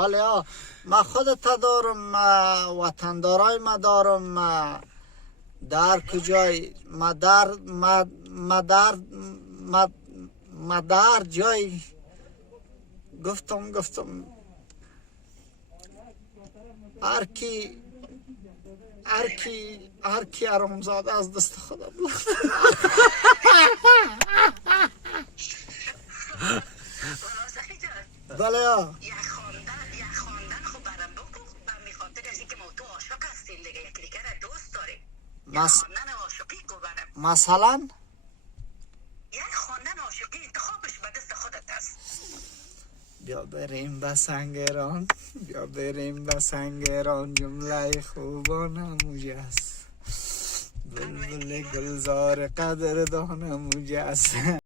بله ها، ما خودت دارم، وطندارای ما دارم. در کجای مدار جای گفتم هر کی آرامزاده از دست خدا بود. بله ها، یک خواندن خب برام بگو. به خاطر از اینکه ما تو عاشق هستیم دیگه، یک دیگر دوست داریم. یک خواندن عاشقی گو برام. مثلا یک خواندن عاشقی انتخابش به دست خودت است. بیا بریم به سنگران، جمله خوبان هموجه است، بلبل گلزار قدردان هموجه است.